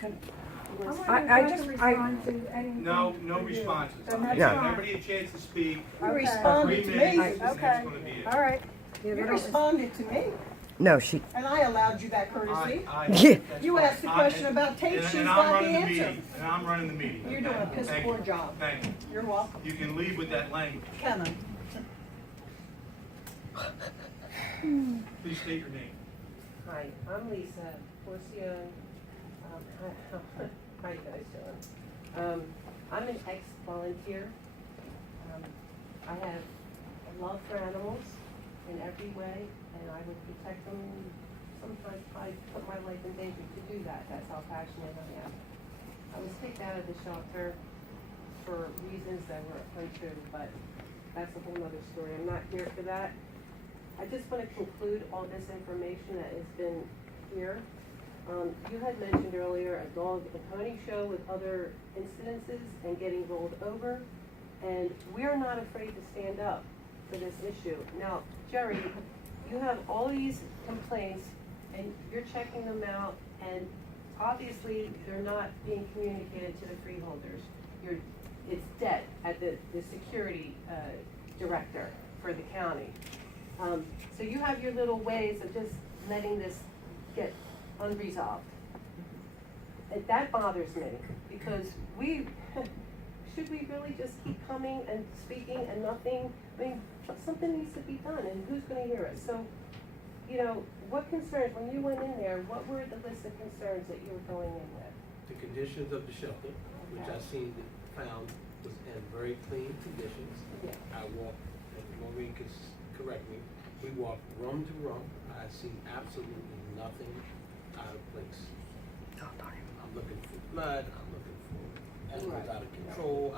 No responses. Then Okay, that's give fine. everybody a chance to speak. You Okay. responded to 3 me. minutes, and Okay. that's gonna be it. All right. You responded to me, No, she. and I allowed you that courtesy. Yeah. That's You fine. asked the question about tape, and- she's and got I'm the running answer. meeting, and I'm running the meeting. You're okay? doing a piss Thank poor you. job. Thank you. You're welcome. You can leave with that language. Can I? Please state your name. Hi, I'm Lisa Porcione. How you guys doing? I'm an ex-volunteer. I have a love for animals in every way, and I would protect them. Sometimes I put my life in danger to do that. That's how passionate I am. I was kicked out of the shelter for reasons that were untrue, but that's a whole nother story. I'm not here for that. I just want to conclude all this information that has been here. You had mentioned earlier a dog and pony show with other incidences and getting rolled over, and we're not afraid to stand up for this issue. Now, Jerry, you have all these complaints, and you're checking them out, and obviously they're not being communicated to the freeholders. It's dead at the security director for the county. So you have your little ways of just letting this get unresolved. And that bothers me, because should we really just keep coming and speaking and nothing? I mean, something needs to be done, and who's gonna hear us? So, you know, what concerns, when you went in there, what were the list of concerns that you were going in with? The conditions of the shelter, which I found was in very clean conditions. Yeah. I walked, and Maureen can correct me, we walked room to room. I see absolutely nothing out of place. I'm looking for blood, I'm looking for animals out of control,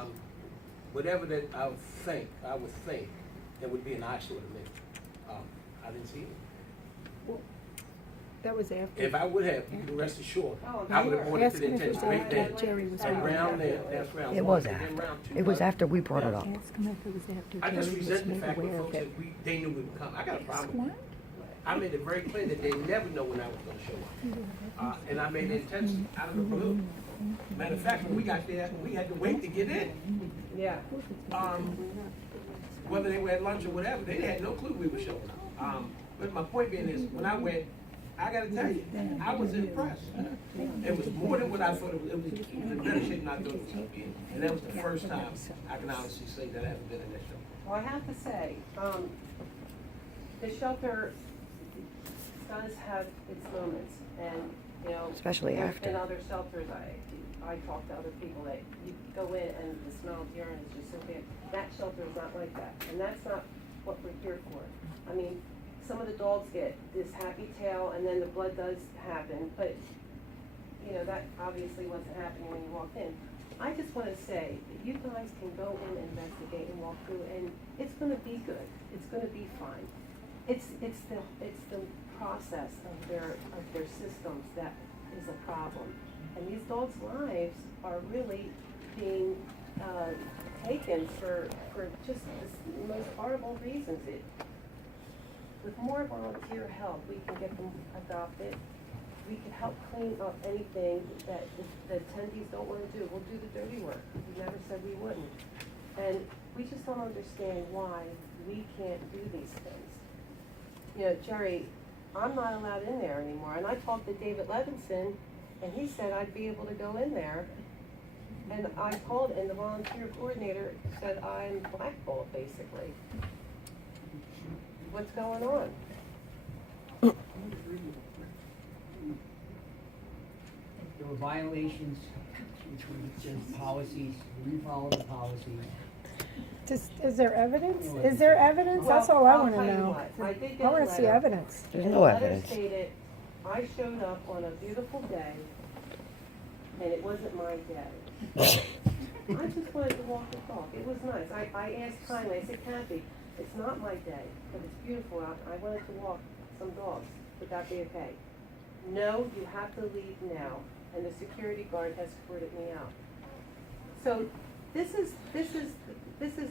whatever that I would think that would be an eyesore to me. I didn't see it. That was after. If I would have, you can rest assured, Oh, I would have brought it to the Asking if it was attention right after then. Jerry was And around. round there, that's round It one, was and then after. round two. It was after we brought it up. Ask him if it was after I just Jerry was resent the made fact that aware folks of it. that they knew we would come. I got a problem with What? it. I made it very clear that they never know when I was gonna show up. And I made it intense out of the blue. Matter of fact, when we got there, we had to wait to get in. Yeah. Whether they were at lunch or whatever, they had no clue we were showing up. But my point being is, when I went, I gotta tell you, I was impressed. It was more than what I thought it was. It was in better shape than I thought it was gonna be. And that was the first time I can honestly say that I haven't been in that shelter. Well, I have to say, the shelter does have its moments, and, you know. Especially there's after. been other shelters, I talk to other people that you go in and the smell of urine is just so bad. That shelter is not like that, and that's not what we're here for. I mean, some of the dogs get this happy tail, and then the blood does happen, but, you know, that obviously wasn't happening when you walked in. I just wanna say that you guys can go in and investigate and walk through, and it's gonna be good, it's gonna be fine. It's the process of their systems that is a problem. And these dogs' lives are really being, taken for just the most horrible reasons. With more volunteer help, we can get them adopted. We can help clean up anything that the attendees don't wanna do. We'll do the dirty work. We never said we wouldn't. And we just don't understand why we can't do these things. You know, Jerry, I'm not allowed in there anymore, and I talked to David Levinson, and he said I'd be able to go in there. And I called, and the volunteer coordinator said I'm blackballed, basically. What's going on? There were violations, which were just policies, we followed the policies. Is there evidence? Is there evidence? That's all I wanna I'll tell you know. what, I did get I a wanna see letter. evidence. There's And no the letter evidence. stated, I showed up on a beautiful day, and it wasn't my day. I just wanted to walk the dog. It was nice. I asked kindly, I said, Kathy, it's not my day, but it's beautiful out. I wanted to walk some dogs. Would that be okay? No, you have to leave now. And the security guard has escorted me out. So this is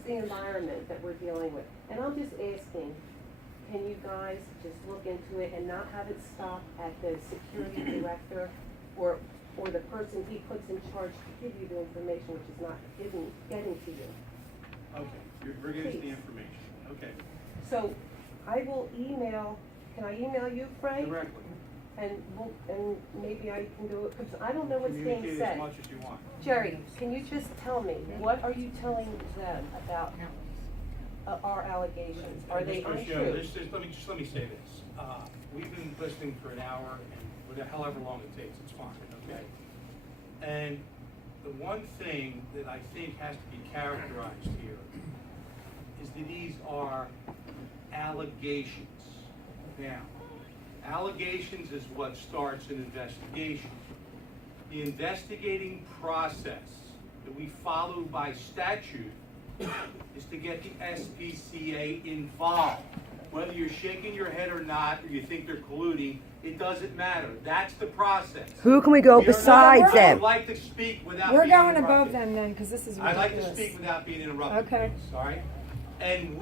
the environment that we're dealing with. And I'm just asking, can you guys just look into it and not have it stop at the security director or or the person he puts in charge to give you the information, which is not getting to you. Okay, you're bringing us the Please. information, okay, So I will email, can I email you, Frank? directly. And maybe I can do it, because I don't know what's being Communicate as said. much as you want. Jerry, can you just tell me, what are you telling them about our allegations? Are they Mr. O'Shea, untrue? let me say this. We've been listening for an hour and however long it takes, it's fine, okay? And the one thing that I think has to be characterized here is that these are allegations. Now, allegations is what starts an investigation. The investigating process that we follow by statute is to get the SPCA involved. Whether you're shaking your head or not, or you think they're colluding, it doesn't matter. That's the process. Who can we go We are not- besides I them? would like to speak without We're being going interrupted. above them then, because this is I like to ridiculous. speak without being interrupted. Okay. please, all right? And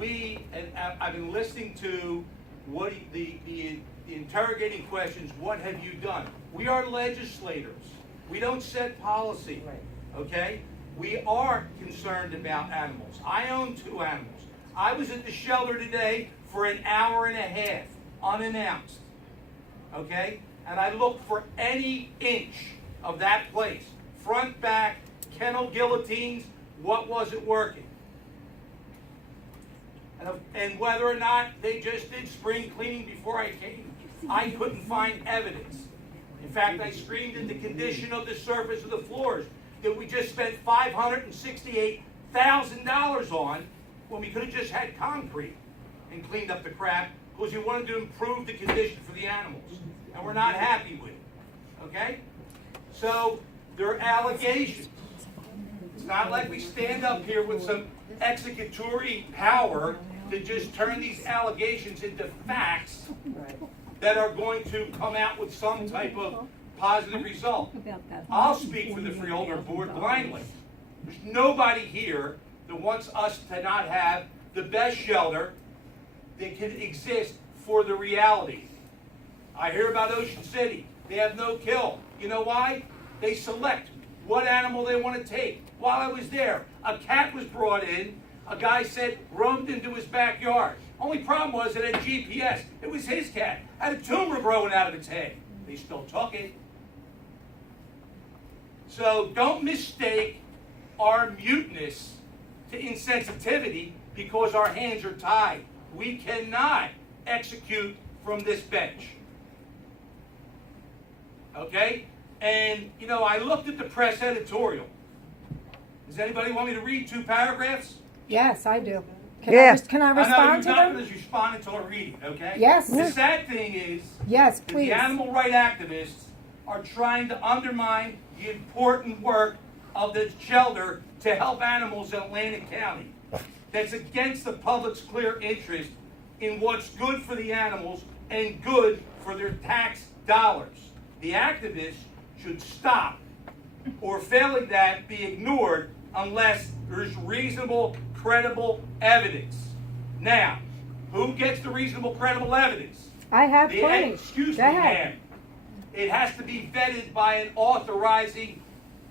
I've been listening to what the interrogating questions, what have you done? We are legislators. We don't set policy, Right. okay? We are concerned about animals. I own 2 animals. I was at the shelter today for an hour and a half, unannounced, okay? And I looked for any inch of that place, front, back, kennel guillotines, what wasn't working? And whether or not they just did spring cleaning before I came, I couldn't find evidence. In fact, I screamed at the condition of the surface of the floors that we just spent $568,000 on when we could have just had concrete and cleaned up the crap because we wanted to improve the condition for the animals. And we're not happy with it, okay? So, there are allegations. It's not like we stand up here with some executory power to just turn these allegations into facts Right. that are going to come out with some type of positive result. I'll speak for the Freeholder Board blindly. There's nobody here that wants us to not have the best shelter that can exist for the reality. I hear about Ocean City. They have no kill. You know why? They select what animal they want to take. While I was there, a cat was brought in. A guy said roamed into his backyard. Only problem was it had GPS. It was his cat. Had a tumor growing out of its head. They still took it. So don't mistake our muteness to insensitivity because our hands are tied. We cannot execute from this bench. Okay? And, you know, I looked at the press editorial. Does anybody want me to read 2 paragraphs? Yes, I do. Yeah. Can I I know respond you're to not them? going to respond until I read it, okay? Yes. The sad thing is, Yes, that please. the animal rights activists are trying to undermine the important work of the shelter to help animals in Atlantic County. That's against the public's clear interest in what's good for the animals and good for their tax dollars. The activists should stop, or failing that, be ignored unless there's reasonable, credible evidence. Now, who gets the reasonable, credible evidence? I have The- plenty. Excuse Go me, ahead. ma'am. It has to be vetted by an authorizing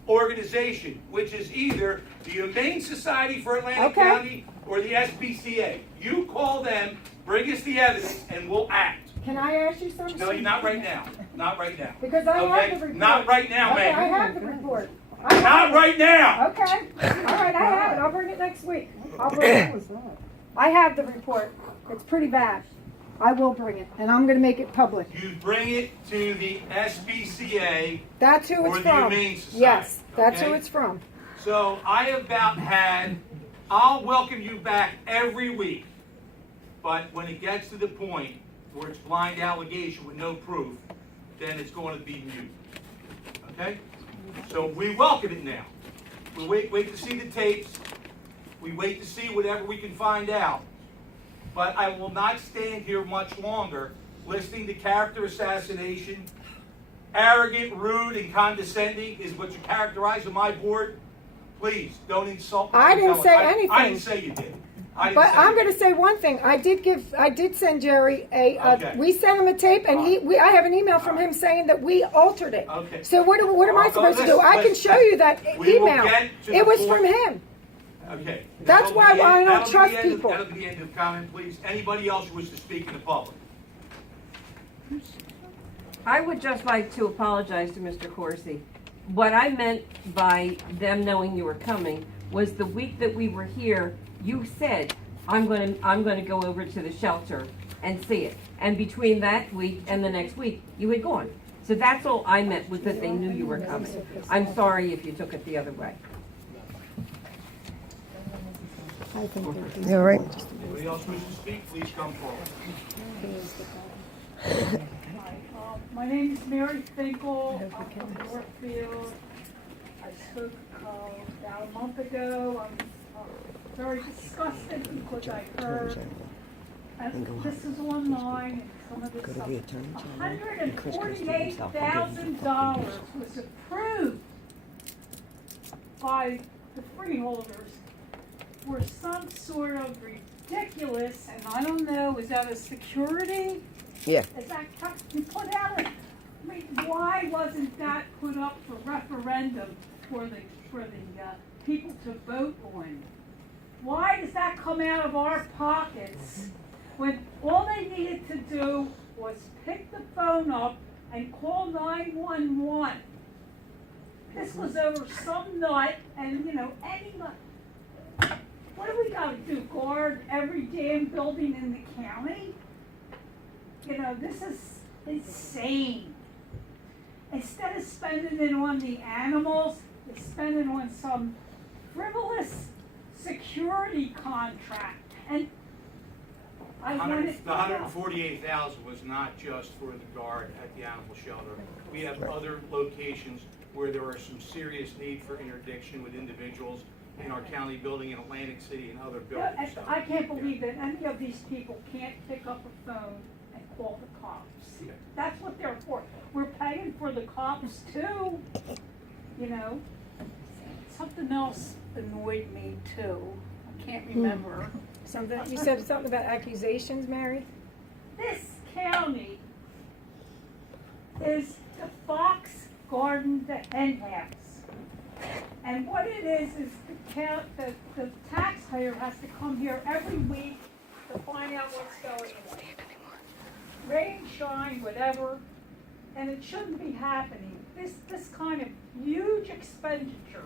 organization, which is either the Humane Society for Atlantic Okay. County or the SPCA. You call them, bring us the evidence, and we'll act. Can I ask you something? No, you're not right now. Not right now. Because I Okay? have the report. Not right now, Okay, I ma'am. have the report. I have Not it. right now. Okay, all right, I have it. I'll bring it next week. I'll bring it. I have the report. It's pretty bad. I will bring it, and I'm gonna make it public. You bring it to the SPCA. That's who Or it's the from. Humane Society, Yes, that's who okay? it's from. So I have about had, I'll welcome you back every week. But when it gets to the point where it's blind allegation with no proof, then it's going to be mute. Okay? So we welcome it now. We wait to see the tapes. We wait to see whatever we can find out. But I will not stand here much longer listening to character assassination. Arrogant, rude, and condescending is what you characterize on my board. Please, don't insult my I didn't say intelligence. I anything. didn't say you did. I didn't But say I'm that. gonna say one thing, I did send Jerry Okay. we sent him a tape and I have an email from him saying that we altered it. Okay. So what am I Well, supposed to do? listen, I can listen, show you that we will email. get to the It was point- from him. Okay. That's That'll why be the I end- don't that'll be trust the end of- people. That'll be the end of comment, please. Anybody else who wishes to speak in the public? I would just like to apologize to Mr. Corsi. What I meant by them knowing you were coming was the week that we were here, you said, I'm gonna go over to the shelter and see it. And between that week and the next week, you had gone. So that's all I meant, was that they knew you were coming. I'm sorry if you took it the other way. You all right? Anybody else wishes to speak, please come forward. My name is Mary Finkel. I'm from Northfield. I spoke about a month ago. I'm very disgusted because I heard, and this is online, and some of this Go to stuff, the attorney general, and Chris Christie himself will give you the $148,000 was approved by the freeholders for some sort of ridiculous, and I don't know, is that a security? Yeah. Is that, you put out a, I mean, why wasn't that put up for referendum for the people to vote on? Why does that come out of our pockets when all they needed to do was pick the phone up and call 911? This was over some nut and, you know, any nut. What do we gotta do, guard every damn building in the county? You know, this is insane. Instead of spending it on the animals, they spend it on some frivolous security contract. And I wanted The $148,000 was not just for the guard at the animal shelter. We have other locations where there are some serious need for interdiction with individuals in our county building in Atlantic City and other buildings. So, I can't believe that any of these people can't pick up a phone and call the cops. Yeah. That's what they're for. We're paying for the cops too, you know. Something else annoyed me too. I can't remember. You said something about accusations, Mary? This county is the Fox Garden, the hen house. And what it is the taxpayer has to come here every week to find out what's going on. Rain, shine, whatever, and it shouldn't be happening. This kind of huge expenditures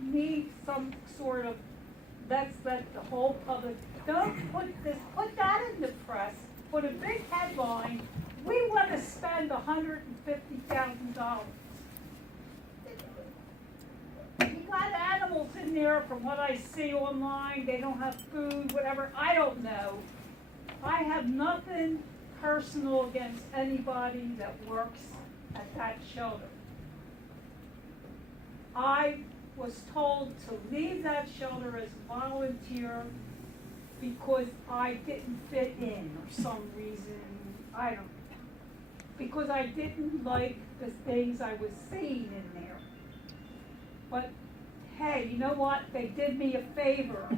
need some sort of, that's the whole public, don't put that in the press, put a big headline, we want to spend $150,000. You got animals in there from what I see online, they don't have food, whatever, I don't know. I have nothing personal against anybody that works at that shelter. I was told to leave that shelter as a volunteer because I didn't fit in for some reason, I don't know. Because I didn't like the things I was seeing in there. But hey, you know what? They did me a favor.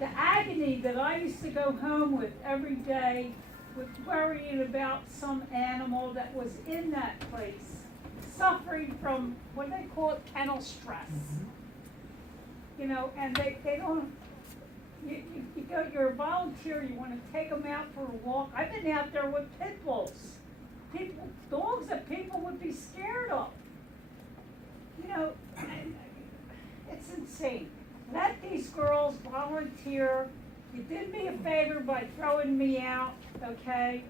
The agony that I used to go home with every day with worrying about some animal that was in that place, suffering from what they call it, kennel stress. You know, and they don't, you go, you're a volunteer, you want to take them out for a walk. I've been out there with pit bulls. Dogs that people would be scared of. You know, it's insane. Let these girls volunteer. You did me a favor by throwing me out, okay?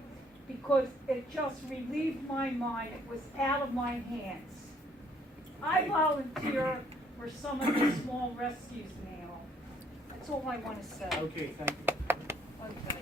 Because it just relieved my mind. It was out of my hands. I volunteer for some of the small rescues now. That's all I want to say. Okay, thank you. Okay.